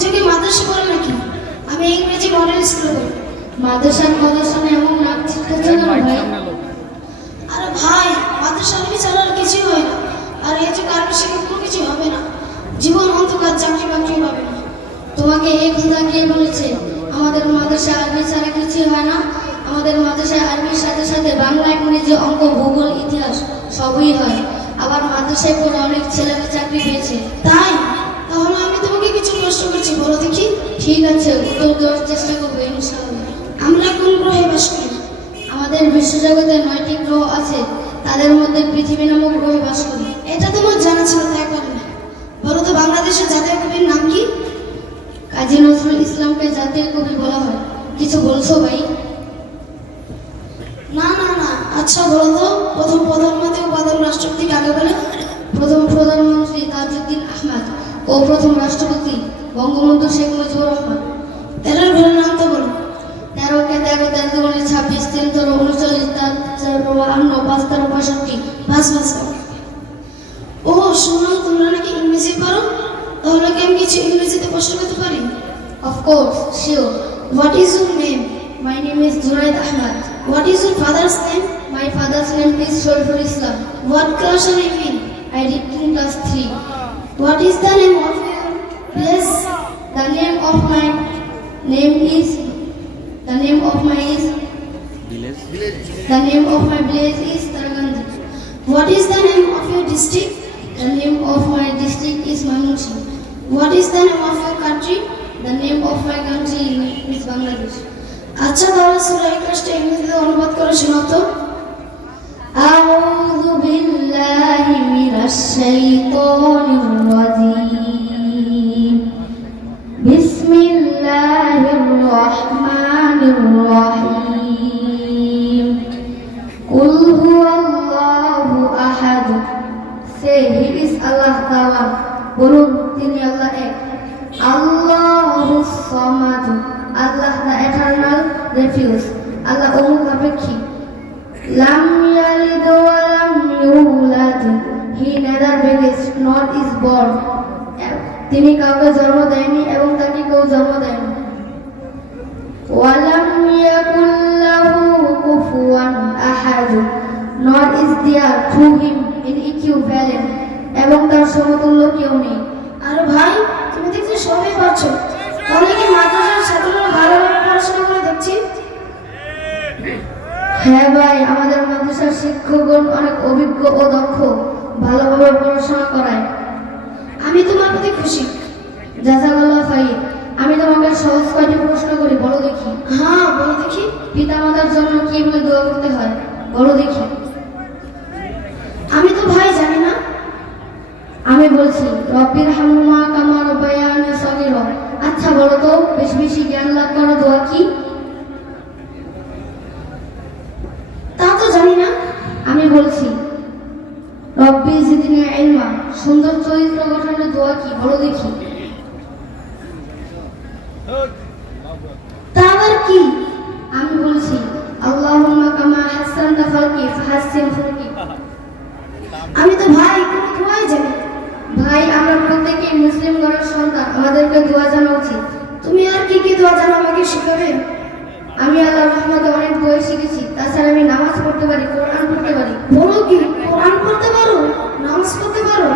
যুগে মাদ্রাসা পড়ে নাকি? আমি ইংরেজি মডেল স্কুলে মাদ্রাসার কথা শুনে এমন ছিটকাচ্ছে কেন ভাই? আরে ভাই, মাদ্রাসা লিখে চালার কিছুই হয় না। আর এই যুগে আর বেশি কোনো কিছু হবে না। জীবন অন্ধকার, চাকরি বাকরি পাবে না। তোমাকে এই কথা কে বলেছে? আমাদের মাদ্রাসা আরবি ছাড়া কিছুই হয় না। আমাদের মাদ্রাসায় আরবির সাথে সাথে বাংলা, ইংরেজি, অঙ্ক, ভূগোল, ইতিহাস সবই হয়। আবার মাদ্রাসায় পড়ে অনেক ছেলেরা চাকরি পেয়েছে। তাই? করছি বলো দেখি। ঠিক আছে, উত্তর দেওয়ার চেষ্টা করব আমরা কোন গ্রহে বাস করি? আমাদের বিশ্বজগতে নয়টি গ্রহ আছে, তাদের মধ্যে পৃথিবী নামক গ্রহে বাস করি। এটা তোমার জানা ছিল, তাই পারলে বলো তো, বাংলাদেশের জাতীয় কবির নাম কি? কাজী নজরুল ইসলামকে জাতীয় কবি বলা হয়। কিছু বলছো ভাই? না না না। আচ্ছা বলো তো, প্রথম প্রধানমন্ত্রী ও প্রথম রাষ্ট্রপতি কাকে বলে? প্রথম প্রধানমন্ত্রী তাজউদ্দিন আহমদ ও প্রথম রাষ্ট্রপতি বঙ্গবন্ধু শেখ মুজিবুর রহমান। তেরোর ঘরের নাম তো বলো। তেরোকে তেরো তেরো দুগুণে ছাব্বিশ, তিন তেরো, উনচল্লিশ, চার বাহান্ন পাঁচ তেরো, পঁয়ষট্টি, পাঁচ বাস ও, শোনো, তোমরা নাকি ইংরেজি পারো তাহলে কি আমি কিছু ইংরেজিতে প্রশ্ন করতে পারি? Of course sure what is your name my name is Junaid Ahmed what is your father's name my father's name is Shariful Islam what class are you in I read in class three what is the name of The name of my name is the name of my is village. The name of my village is Targanj. What is the name of your district? The name of my district is Mangunshi. What is the name of your country? The name of my country is Bangladesh. আচ্ছা তাহলে সূরা ইকরাসটা ইংরেজিতে অনুবাদ করে শোনাও তো আউযু বিল্লাহি মিনাশ শাইতানির রাজিম Allah the eternal refuge Allah অমুক আপেক্ষী লাম ইয়ালিদ ওয়া লাম ইউলাদ he neither begets not is born তিনি কাউকে জন্ম দেয়নি এবং তাকে কেউ জন্ম দেয়নি। ওয়ালাম ইয়াকুল লাহু কুফুয়ান আহাদ not is there to him in equivalent এবং তার সমতুল্য কেউ নেই আরে ভাই, তুমি দেখছি সবই পারছ তাহলে কি মাদ্রাসার ছাত্ররা ভালোভাবে পড়াশোনা করে দেখছি। হ্যাঁ ভাই, আমাদের মাদ্রাসার শিক্ষকগণ অনেক অভিজ্ঞ ও দক্ষ ভালোভাবে পড়াশোনা করায়। আমি তোমার প্রতি খুশি। জাজাকাল্লাহ ফাইদ আমি তোমাকে সহজ কয়টি প্রশ্ন করি, বলো দেখি। হ্যাঁ বলো দেখি। পিতামাতার জন্য কি বলে দোয়া করতে হয়, বলো দেখি। আমি তো ভাই জানি না। আমি বলছি, রব্বির হামুমা আচ্ছা বলো তো, বেশি বেশি জ্ঞান লাভ করা, দোয়া কি? তা তো জানি না। আমি বলছি, রব্বি ইলমা, সুন্দর চরিত্র গঠনের দোয়া কি? বলো দেখি। তা কি? আমি বলছি, আল্লাহুম্মা কামা ফাহাসসিন খালকি আমি তো ভাই কোনো দোয়াই জানি না। ভাই আমরা প্রত্যেকেই মুসলিম ঘরের সন্তান আমাদেরকে দোয়া জানা উচিত তুমি আর কি কি দোয়া জানো আমাকে শিখাবে আমি আল্লাহ রহমতে অনেক বই শিখেছি তাছাড়া আমি নামাজ পড়তে পারি কোরআন পড়তে পারি বলো কি কোরআন পড়তে পারো নামাজ পড়তে পারো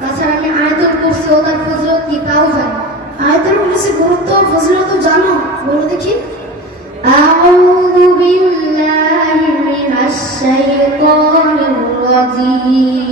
তাছাড়া আমি আয়াতুল কুরসি ও তার ফজিলত কি তাও জানি আয়তের পুলিশে গুরুত্ব ও ফজিলত জানো বলো দেখি أعوذ بالله من الشيطان الرجيم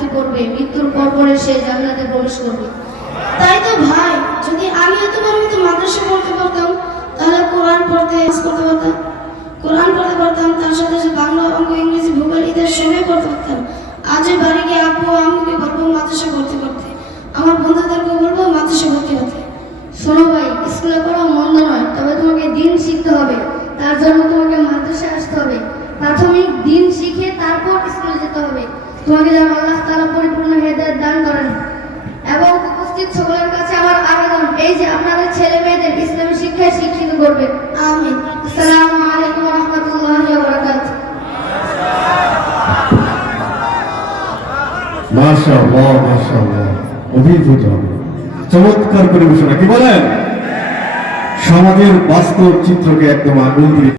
কুরসি পড়বে মৃত্যুর পর পরে সে জান্নাতে প্রবেশ করবে। তাই তো ভাই, যদি আমিও তোমার মতো মাদ্রাসা পড়তে পারতাম, তাহলে কোরআন পড়তে করতে পারতাম। কোরআন পড়তে পারতাম, তার সাথে বাংলা অঙ্ক ইংরেজি ভূগোল ইতিহাস সবই পড়তে পারতাম। আজই বাড়ি গিয়ে আপু আমাকে বলব মাদ্রাসা ভর্তি করতে আমার বন্ধুদেরকে বলব মাদ্রাসা ভর্তি হতে শোনো ভাই, স্কুলে পড়া মন্দ নয়, তবে তোমাকে দিন শিখতে হবে। তার জন্য তোমাকে মাদ্রাসায় আসতে হবে। প্রাথমিক দিন শিখে তারপর স্কুলে যেতে হবে। তোমাকে যেন আল্লাহ তাআলা পরিপূর্ণ হেদায়েত দান করেন। এবং উপস্থিত সকলের কাছে আমার আবেদন এই যে আপনাদের ছেলে মেয়েদের ইসলামী শিক্ষায় শিক্ষিত করবেন আমিন। আসসালামু আলাইকুম ওয়া রাহমাতুল্লাহি ওয়া বারাকাতুহু। মাশাআল্লাহ মাশাআল্লাহ। অভিভূত চমৎকার পরিবেশনা কি বলেন? সমাজের বাস্তব চিত্রকে একদম আগুন দিয়ে